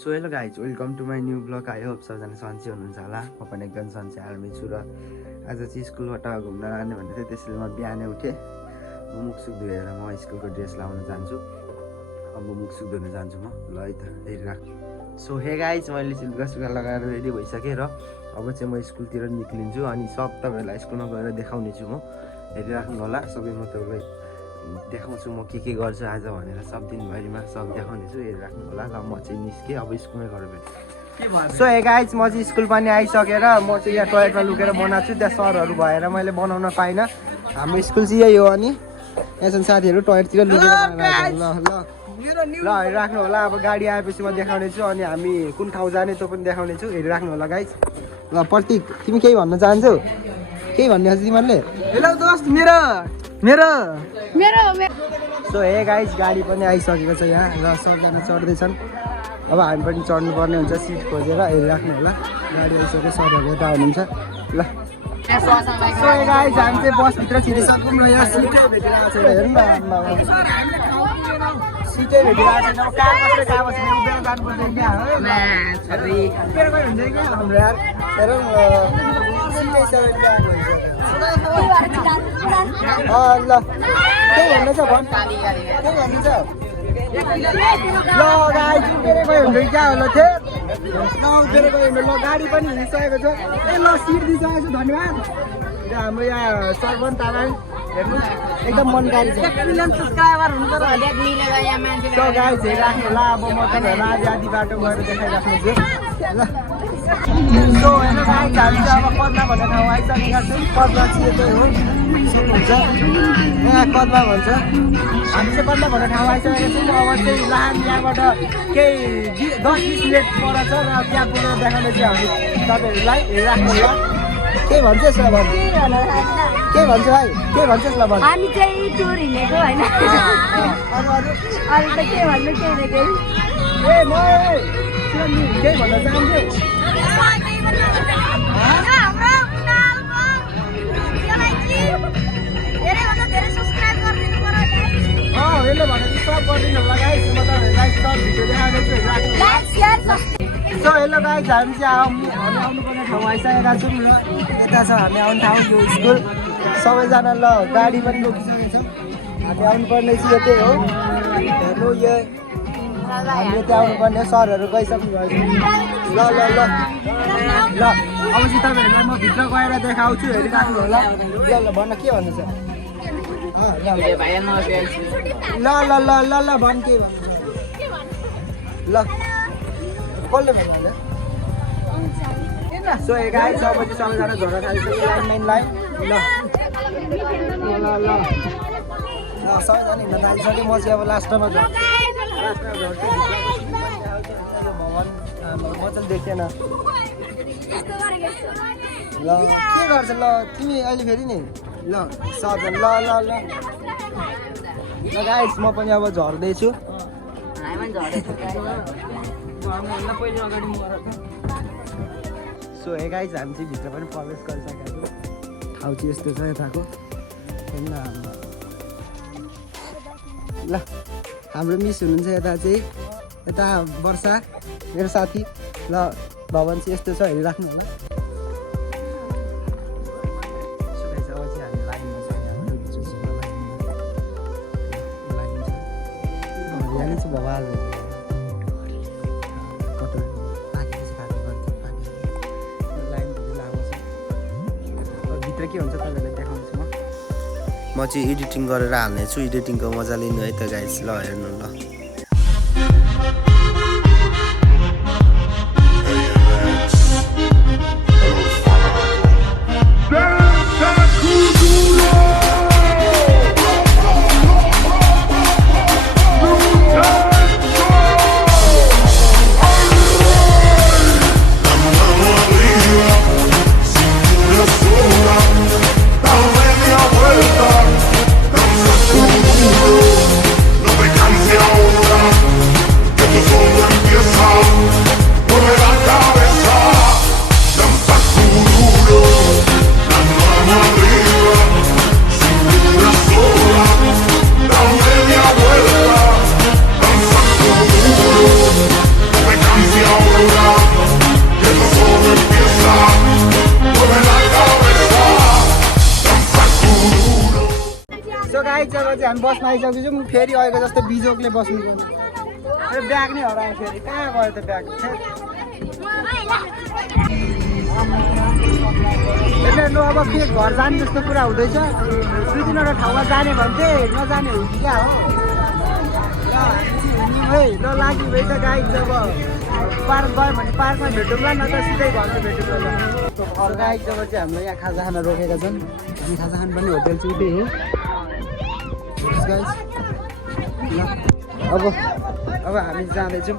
So hello guys, welcome to my new blog. I hope सबजना सन्चै हुनुहुन्छ होला। म पनि एकदम सन्चै आर्मी छु र आज चाहिँ स्कुलबाट घुम्न लाने भनेको थिएँ। त्यसैले म बिहानै उठेँ। म मुखसुख धोएर म स्कुलको ड्रेस लाउन जान्छु। अब मुखसुख धुन जान्छु म। ल है त हेरिराख। सो हे गाइज, मैले लुगा सुगा लगाएर रेडी भइसकेँ र अब चाहिँ म स्कुलतिर निक्लिन्छु। अनि सब तपाईँहरूलाई स्कुलमा गएर देखाउने छु म। हेरिराख्नु होला। सबै म तपाईँलाई देखाउँछु म के गर्छु आज भनेर। सब दिनभरिमा सब देखाउनेछु, हेरिराख्नु होला। ल म चाहिँ निस्केँ, अब स्कुलमै गएर भेट्छु। सो हे गाइज, म चाहिँ स्कुल पनि आइसकेर म चाहिँ यहाँ टोयलेटमा लुकेर बनाएको छु। त्यहाँ सरहरू भएर मैले बनाउन पाइनँ। हाम्रो स्कुल चाहिँ यही हो। अनि यहाँ साथीहरू टोयलेटतिर लुकेर ल हेरिराख्नु होला। अब गाडी आएपछि म देखाउने छु। अनि हामी कुन ठाउँ जाने त्यो पनि देखाउने छु, हेरिराख्नु होला गाइज। ल प्रतीक, तिमी केही भन्न चाहन्छौ? केही भन्ने छ तिमीहरूले? हेलो दोस्त, मेरो सो हे गाइज, गाडी पनि आइसकेको छ यहाँ र सबजना चढ्दैछन्। अब हामी पनि चढ्नु पर्ने हुन्छ सिट खोजेर। हेरिराख्नु होला। गाडी आइसक्यो, सरहरू यता हुनुहुन्छ। ल सो हे गाइज, हामी चाहिँ बसभित्र छिरिसक्यौँ र यहाँ सिटै भेटिरहेको छैन। हेर्नु न, सिटै भेटिरहेको छैन। कहाँ बस्ने उभिएर जानुपर्छ क्या हो। उभिएर गयो हुन्छ क्या हाम्रो यार। हेर सिटै ल के भन्नु छ भन्, के भन्नु छ? ल गाइज, उभिएर गयो हुन्छ क्या होला थियो। ल उभिएर गयो भने ल गाडी पनि हिँडिसकेको छ। ए ल सिट दिइसकेको छु, धन्यवाद। हाम्रो यहाँ सरवन तामाङ हेर्नु एकदम मनकारी छ। सब्सक्राइबर हुन्छ र हलिया मिलेर यहाँ मान्छे। सो गाइज हेरिराख्नु होला। अब म तपाईँहरूलाई आधी बाटो गएर देखाइराख्नु छु। ल सो हेर्नु गाइज, हामी चाहिँ अब कदमा भन्ने ठाउँ आइसकेका छौँ। कदमा चाहिँ यतै हो, सुन्नुहुन्छ यहाँ कदमा भन्छ। हामी चाहिँ कदमा भन्ने ठाउँ आइसकेका छौँ। अब चाहिँ लाहान यहाँबाट केही 10-20 मिनट पर छ र त्यहाँ पुगेर देखाउने चाहिँ हामी तपाईँहरूलाई हेरिराख्नु होला। के भन्छ यसलाई भन्, के भन्छ भाइ, के भन्छ यसलाई भन्? हामी चाहिँ टुर हिँडेको होइन। अरू त के भन्नु, केही न केही। ए म केही भन्न चाहन्छु। यसले भने सब गरिदिनु होला गाइस। म तपाईँहरूलाई सब भिडियो देखाउँदैछु, हेरिराख्नु। सो हेलो गाइस, हामी चाहिँ आउनुपर्ने ठाउँ आइसकेका छौँ र यता छ हामी आउने ठाउँ, यो स्कुल। सबैजना ल गाडी पनि रोकिसकेको छ। हामी आउनुपर्ने चाहिँ यतै हो। हेर्नु यो हामी यतै आउनुपर्ने। सरहरू गइसक्नु भएको छ। ल ल ल ल अब चाहिँ तपाईँहरूलाई म भित्र गएर देखाउँछु, हेरिराख्नु होला। ल ल भन्न के भन्नु छ? ल ल ल ल ल भन्, के भन्नु? ल कसले भन्नु? सो हे गाइस, अब चाहिँ सबैजना झोरा खाइसक्यो लाइन लाइन। ल ल ल ल सबैजना हिँड्न थालिसक्यो। म चाहिँ अब लास्टमा झर्छु। भगवान् मजाले देखेन। ल के गर्छ? ल तिमी अहिले फेरि नि ल सबजना ल ल ल ल गाइस, म पनि अब झर्दैछु। सो हे गाइस, हामी चाहिँ भित्र पनि प्रवेश गरिसकेका छौँ। ठाउँ चाहिँ यस्तो छ यताको। हेर्नु ल हाम्रो मिस हुनुहुन्छ यता चाहिँ, यता वर्षा मेरो साथी। ल भवन चाहिँ यस्तो छ, हेरिराख्नु होला। भगवान् भित्र के हुन्छ तपाईँलाई देखाउँछु म चाहिँ एडिटिङ गरेर हाल्नेछु। एडिटिङको मजा लिनु है त गाइस। ल हेर्नु ल। No me canso so guys जब चाहिँ हामी बसमा आइसकेको छौँ फेरि आएको जस्तो बिजोकले बस्नु पर्यो मेरो ब्याग नै हरायो फेरि कहाँ गयो त ब्याग हेर्नु अब के घर जाने जस्तो कुरा हुँदैछ 2-3वटा ठाउँमा जाने भने चाहिँ नजाने हो कि क्या हो है ल लाग्यो है त गाइस जब पार्क गयो भने पार्कमा भेटौँला न त सिधै घरमा भेटौँला अरू गाइस जब चाहिँ हामीलाई यहाँ खाजा खान रोकेका छन् हामी खाजा खान पनि होटेल चाहिँ उतै हो गाइस अब हामी जाँदैछौँ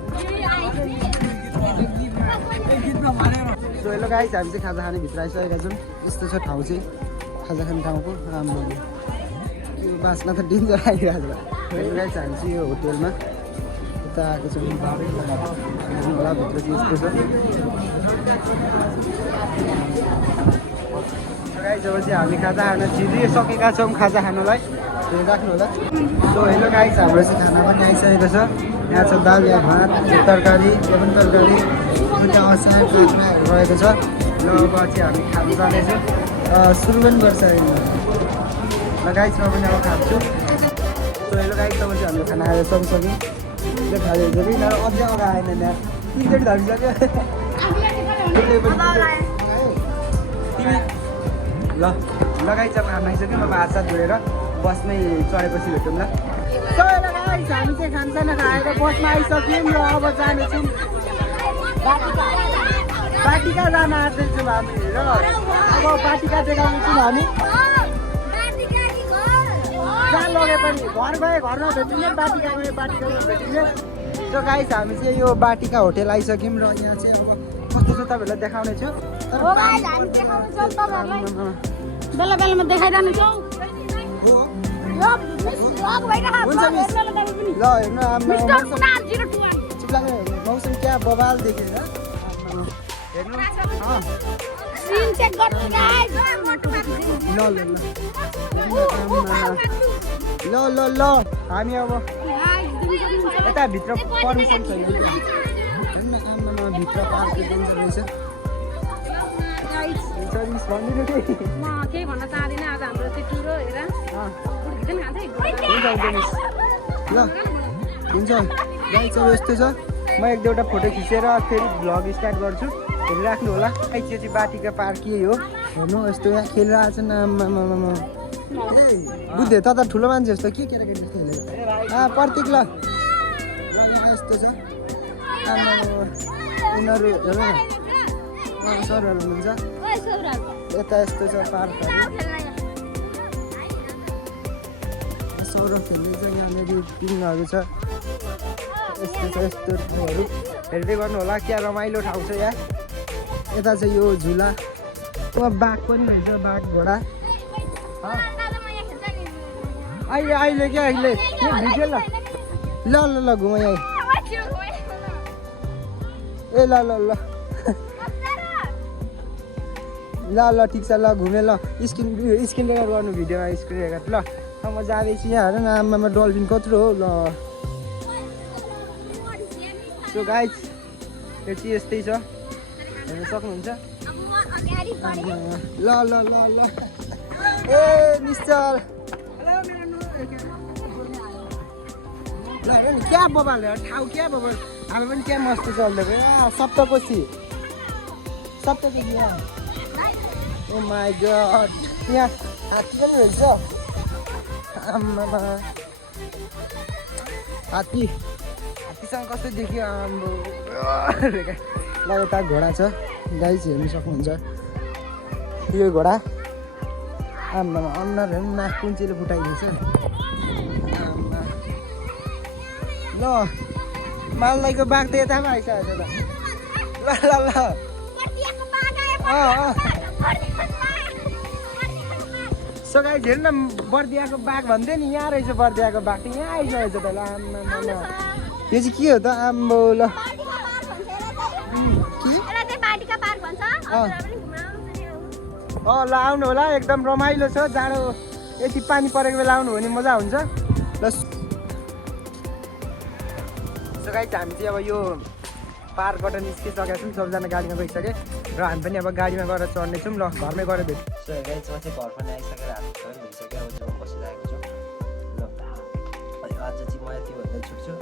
सो हेलो गाइस हामी चाहिँ खाजा खाने भित्र आइसकेका छौँ यस्तो छ ठाउँ चाहिँ खाजा खाने ठाउँको राम्रो यो बासमा त डेन्जर आइरहेको छ हेलो गाइस हामी चाहिँ यो होटेलमा उता आएको छौँ होला भित्र चाहिँ यस्तो छ गाइस अब चाहिँ हामी खाजा खान छिरिसकेका छौँ खाजा खानलाई राख्नु होला सो हेलो गाइस हाम्रो चाहिँ खाना पनि आइसकेको छ यहाँ छ दाल या भात तरकारी यो पनि तरकारी अन्त अचार काँक्राहरू रहेको छ र अब चाहिँ हामी खानु जाँदैछौँ सुरु पनि गर्छ ल गाइस म पनि अब खान्छु सो हेलो गाइस अब चाहिँ हामीले खाना खाएर सकिसक्यौँ त्यो खायो कि अझै अगाडि आएन यहाँ 3चोटि धरिसक्यो तिमी ल गाइस अब खाना आइसक्यो अब हात साथ धोएर बसमै चढेपछि भेटौँ ल सो हेलो गाइस हामी चाहिँ खानसाना खाएर बसमा आइसक्यौँ र अब जानेछौँ बाटिका जान आँट्दैछौँ हामी र अब बाटिका देखाउँछौँ हामी जहाँ लगे पनि घर गए घरमा भेटिने बाटिका गए बाटिकामा भेटिने सो गाइस हामी चाहिँ यो बाटिका होटेल आइसक्यौँ र यहाँ चाहिँ अब कस्तो छ तपाईँहरूलाई देखाउने छु बेला बेलामा देखाइरहनु छौ हुन्छ मिस ल हेर्नु मौसम क्या बवाल देखेर हेर्नु ल हामी अब यता भित्र पर्मिसन छैन हेर्नु आमामा भित्र पार्क डेन्जर रहेछ भनिदिनु केही भन्न चाहदिनँ आज हाम्रो त्यो टुरो हेर ल हुन्छ गाइस अब यस्तो छ म एक दुईवटा फोटो खिचेर फेरि भ्लग स्टार्ट गर्छु हेरिराख्नु होला चाहिँ बाटिका पार्क यही हो हेर्नु यस्तो यहाँ खेलिरहेको छ न बुझ्यो त ठुलो मान्छे जस्तो के केटाकेटी जस्तो खेलेको प्रतीक ल यहाँ यस्तो छ उनीहरू हेर्नु न सरहरू हुनुहुन्छ यता यस्तो छ पार्कहरू सौरभ खेल्दैछ यहाँनिर पिङहरू छ यस्तो छ यस्तो ठाउँहरू हेर्दै गर्नु होला क्या रमाइलो ठाउँ छ यहाँ यता चाहिँ यो झुला बाघ पनि रहेछ बाघ घोडा अहिले क्या अहिले भिडियो ल घुम यहाँ ए ल ठिक छ ल घुमेँ ल स्क्रिन रेकर्ड गर्नु भिडियोमा स्क्रिन रेकर्ड ल म जाँदैछु यहाँ हेर न आमामा डल्फिन कत्रो हो ल सो गाइस यो चाहिँ यस्तै छ हेर्न सक्नुहुन्छ ल ए निश्चल ल हेर नि क्या बबाल ठाउँ क्या बबाल हामी पनि क्या मस्त चल्दै गयो सप्तकोशी यहाँ ओ माई गड यहाँ हात्ती पनि हुन्छ आम्मामा हात्तीसँग कस्तो देखियो आम्बो ल यता घोडा छ गाइस हेर्नु सक्नुहुन्छ यो घोडा आम्मामा अनुहार हेर्नु नाक कुन्चीले फुटाइदिन्छ आम्मा ल मालदाईको बाघ त यता पनि आइसकेको छ ल सो गाइस हेर्नु न बर्दियाको बाघ भन्थ्यो नि यहाँ रहेछ बर्दियाको बाघ त यहाँ आइसकेको छ त ल आम्मा यो चाहिँ के हो त आम्बो ल ल आउनु होला एकदम रमाइलो छ जाडो यति पानी परेको बेला आउनु भने मजा हुन्छ ल सो गाइस हामी चाहिँ अब यो पार्कबाट निस्किसकेका छौँ सबजना गाडीमा गइसके र हामी पनि अब गाडीमा गएर चढ्नेछौँ ल घरमै गएर भेट सो गाइस म चाहिँ घर पनि आइसकेर हामी पनि भइसक्यो अब चाहिँ बसिरहेको छु सक्छु